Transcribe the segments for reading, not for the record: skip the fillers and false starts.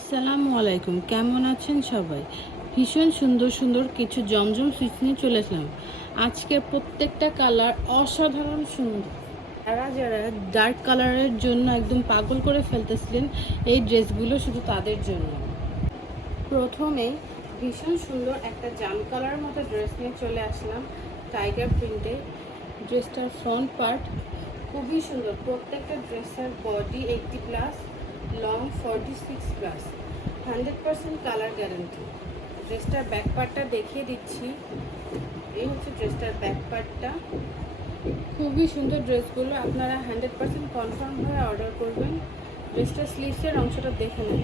আসসালামু আলাইকুম, কেমন আছেন সবাই? ভীষণ সুন্দর সুন্দর কিছু জমজম সুইচ নিয়ে চলে আসলাম। আজকের প্রত্যেকটা কালার অসাধারণ সুন্দর। যারা যারা ডার্ক কালারের জন্য একদম পাগল করে ফেলতেছিলেন, এই ড্রেসগুলো শুধু তাদের জন্য। প্রথমে ভীষণ সুন্দর একটা জাম কালারের মতো ড্রেস নিয়ে চলে আসলাম, টাইগার প্রিন্টে। ড্রেসটার ফ্রন্ট পার্ট খুবই সুন্দর। প্রত্যেকটা ড্রেসের বডি 80+, লং 46+, 100% কালার গ্যারান্টি। ড্রেসটার ব্যাক পার্টটা দেখিয়ে দিচ্ছি। এই হচ্ছে ড্রেসটার ব্যাক পার্টটা। খুবই সুন্দর ড্রেসগুলো আপনারা 100% কনফার্ম হয়ে অর্ডার করবেন। ড্রেসটার স্লিভসের অংশটা দেখে নেন।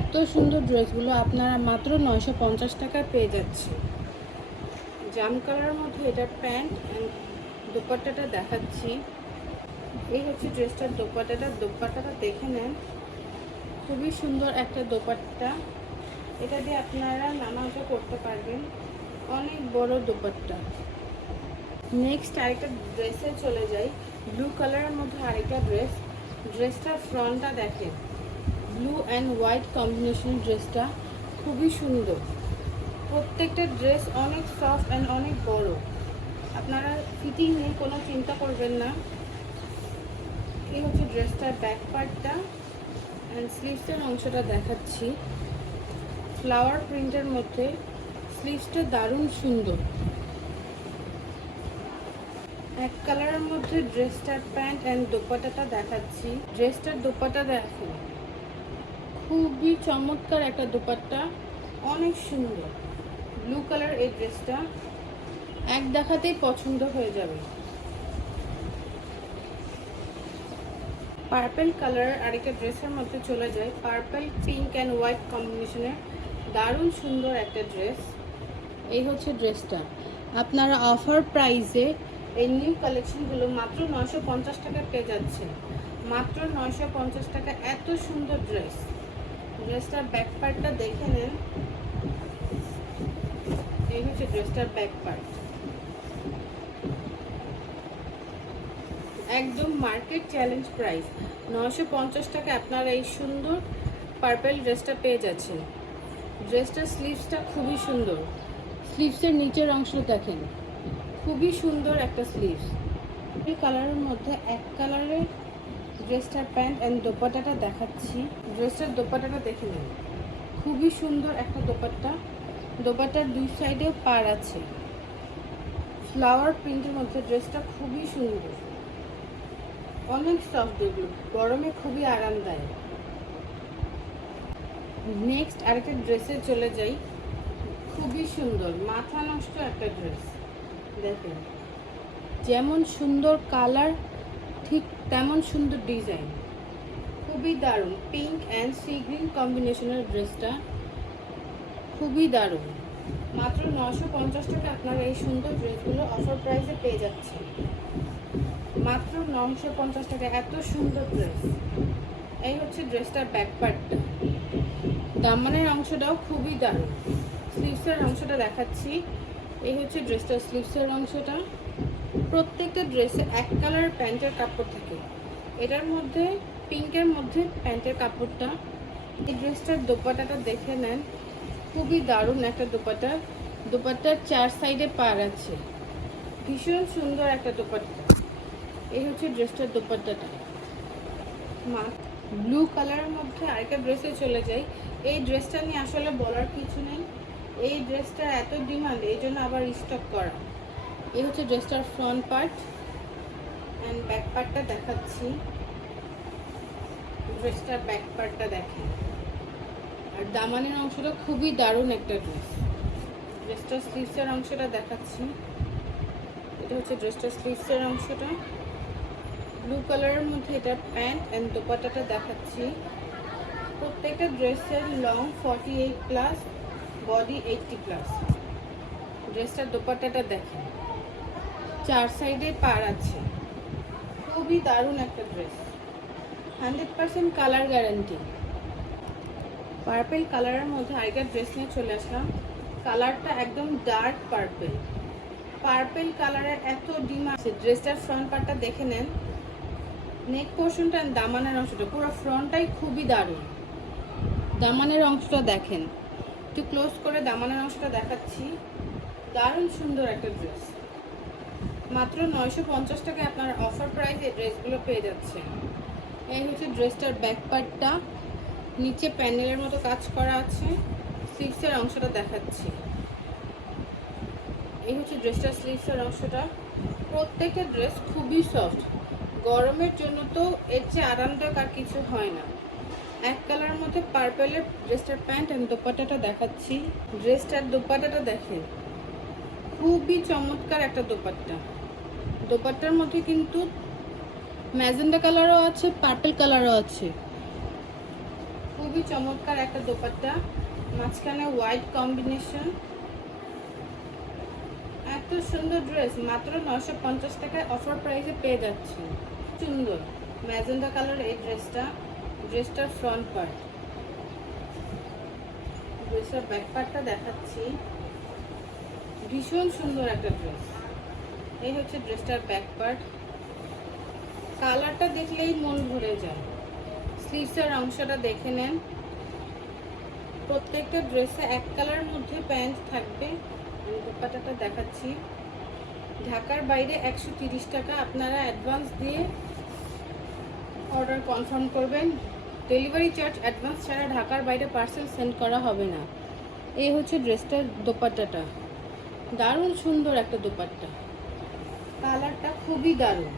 এত সুন্দর ড্রেসগুলো আপনারা মাত্র 950 টাকায় পেয়ে যাচ্ছে। জাম কালারের মধ্যে এটার প্যান্ট অ্যান্ড দোপাট্টাটা দেখাচ্ছি। এই হচ্ছে ড্রেসটার দোপাট্টাটা দেখে নেন। খুবই সুন্দর একটা দোপাট্টা। এটা দিয়ে আপনারা নামাজও করতে পারবেন। অনেক বড় দোপাট্টা। নেক্সট আরেকটা ড্রেসে চলে যাই। ব্লু কালারের মধ্যে আরেকটা ড্রেস। ড্রেসটার ফ্রন্টটা দেখেন, ব্লু অ্যান্ড হোয়াইট কম্বিনেশন। ড্রেসটা খুবই সুন্দর। প্রত্যেকটা ড্রেস অনেক সফট অ্যান্ড অনেক বড়। আপনারা ফিটিং নিয়ে কোনো চিন্তা করবেন না। এই হচ্ছে ড্রেসটার ব্যাক পার্টটা অ্যান্ড স্লিভসের অংশটা দেখাচ্ছি। ফ্লাওয়ার প্রিন্টের মধ্যে স্লিভসটা দারুণ সুন্দর। এক কালারের মধ্যে ড্রেসটার প্যান্ট অ্যান্ড দোপাট্টাটা দেখাচ্ছি। ড্রেসটার দোপাট্টা দেখুন, খুবই চমৎকার একটা দোপাট্টা, অনেক সুন্দর। ব্লু কালার এই ড্রেসটা এক দেখাতেই পছন্দ হয়ে যাবে। পার্পল কালার আরেকটা ড্রেসের মধ্যে চলে যায়। পার্পল পিঙ্ক অ্যান্ড হোয়াইট কম্বিনেশনের দারুণ সুন্দর একটা ড্রেস। এই হচ্ছে ড্রেসটা। আপনারা অফার প্রাইসে এই নিউ কালেকশনগুলো মাত্র 950 টাকা পেয়ে যাচ্ছেন। মাত্র 950 টাকা এত সুন্দর ড্রেস। ড্রেসটার ব্যাক পার্টটা দেখে নেন। এই হচ্ছে ড্রেসটার ব্যাক পার্ট। একদম মার্কেট চ্যালেঞ্জ প্রাইস 950 টাকা আপনারা এই সুন্দর পার্পল ড্রেসটা পেয়ে যাচ্ছেন। ড্রেসটার স্লিভসটা খুবই সুন্দর। স্লিভসের নিচের অংশ দেখেন, খুবই সুন্দর একটা স্লিভস। এই কালারের মধ্যে এক কালারের ড্রেসটার প্যান্ট অ্যান্ড দোপাট্টাটা দেখাচ্ছি। ড্রেসটার দোপাট্টাটা দেখে নিন, খুবই সুন্দর একটা দোপাট্টা। দোপাট্টার দুই সাইডে পাড় আছে। ফ্লাওয়ার প্রিন্টের মধ্যে ড্রেসটা খুবই সুন্দর, অনেক সফট। এগুলো গরমে খুবই আরামদায়ক। নেক্সট আরেকটা ড্রেসে চলে যাই। খুবই সুন্দর, মাথা নষ্ট একটা ড্রেস। দেখেন, যেমন সুন্দর কালার ঠিক তেমন সুন্দর ডিজাইন। খুবই দারুণ। পিঙ্ক অ্যান্ড সি গ্রিন কম্বিনেশনের ড্রেসটা খুবই দারুণ। মাত্র 950 টাকা আপনারা এই সুন্দর ড্রেসগুলো অফার প্রাইসে পেয়ে যাচ্ছেন। মাত্র 950 টাকা এত সুন্দর ড্রেস। এই হচ্ছে ড্রেসটার ব্যাক পার্টটা। দামানের অংশটাও খুবই দারুণ। স্লিভসের অংশটা দেখাচ্ছি। এই হচ্ছে ড্রেসটার স্লিভসের অংশটা। প্রত্যেকটা ড্রেসে এক কালার প্যান্টের কাপড় থাকে। এটার মধ্যে পিঙ্কের মধ্যে প্যান্টের কাপড়টা। এই ড্রেসটার দোপাট্টাটা দেখে নেন, খুবই দারুণ একটা দোপাট্টা। দোপাট্টার চার সাইডে পাড় আছে। ভীষণ সুন্দর একটা দোপাট্টা। এই হচ্ছে ড্রেসটার দোপাট্টাটা। ব্লু কালারের মধ্যে আরেকটা ড্রেসে চলে যাই। এই ড্রেসটা নিয়ে আসলে বলার কিছু নেই। এই ড্রেসটার এত ডিমান্ড, এই জন্য আবার স্টক করা। এই হচ্ছে ড্রেসটার ফ্রন্ট পার্ট অ্যান্ড ব্যাক পার্টটা দেখাচ্ছি। ড্রেসটার ব্যাক পার্টটা দেখেন, আর দামানের অংশটা খুবই দারুণ একটা ড্রেস। ড্রেসটার স্লিভসের অংশটা দেখাচ্ছি। এটা হচ্ছে ড্রেসটার স্লিভসের অংশটা। ব্লু কালারের মধ্যে এটা প্যান্ট অ্যান্ড দোপাট্টাটা দেখাচ্ছি। প্রত্যেকটা ড্রেসের লং 48+, বডি 80+। ড্রেসটার দোপাট্টাটা দেখেন, চার সাইডে পাড় আছে। খুবই দারুণ একটা ড্রেস, 100% কালার গ্যারান্টি। পার্পল কালারের মধ্যে আরেকটা ড্রেস নিয়ে চলে আসলাম। কালারটা একদম ডার্ক পার্পল। পার্পল কালারের এত ডিমান্ড আছে। ড্রেসটার ফ্রন্ট পার্টটা দেখে নেন। নেক পোর্শনটা দামানের অংশটা পুরো ফ্রন্টটাই খুবই দারুণ। দামানের অংশটা দেখেন, একটু ক্লোজ করে দামানের অংশটা দেখাচ্ছি। দারুণ সুন্দর একটা ড্রেস, মাত্র 950 টাকায় আপনার অফার প্রাইসে ড্রেসগুলো পেয়ে যাচ্ছেন। এই হচ্ছে ড্রেসটার ব্যাক পার্টটা, নিচে প্যানেলের মতো কাজ করা আছে। স্লিভসের অংশটা দেখাচ্ছি। এই হচ্ছে ড্রেসটার স্লিভসের অংশটা। প্রত্যেকটা ড্রেস খুবই সফট, গরমের জন্য তো এর চেয়ে আরামদায়ক আর কিছু হয় না। এক কালার মধ্যে পার্পেলের ড্রেসটার প্যান্ট এন্ড দোপাট্টাটা দেখাচ্ছি। ড্রেসটার দোপাট্টাটা দেখেন, খুবই চমৎকার একটা দোপাট্টা। দোপাট্টার মধ্যে কিন্তু ম্যাজেন্ডা কালারও আছে, পার্পল কালারও আছে। খুবই চমৎকার একটা দোপাট্টা, মাঝখানে হোয়াইট কম্বিনেশন। এত সুন্দর ড্রেস মাত্র 950 টাকায় অফার প্রাইসে পেয়ে যাচ্ছে। সুন্দর ম্যাজেন্ডা কালার এই ড্রেসটা। ড্রেসটার ফ্রন্ট পার্ট, ড্রেসটার ব্যাক পার্টটা দেখাচ্ছি। ভীষণ সুন্দর একটা ড্রেস। এই হচ্ছে ড্রেসটার ব্যাক পার্ট। কালারটা দেখলেই মন ভরে যায়। স্লিভসের অংশটা দেখে নেন। প্রত্যেকটা ড্রেসে এক কালার মধ্যে প্যান্ট থাকবে। দোপাট্টাটা দেখাচ্ছি। ঢাকার বাইরে 130 টাকা আপনারা অ্যাডভান্স দিয়ে অর্ডার কনফার্ম করবেন। ডেলিভারি চার্জ অ্যাডভান্স ছাড়া ঢাকার বাইরে পার্সেল সেন্ড করা হবে না। এই হচ্ছে ড্রেসটার দোপাট্টাটা, দারুণ সুন্দর একটা দোপাট্টা। কালারটা খুবই দারুণ।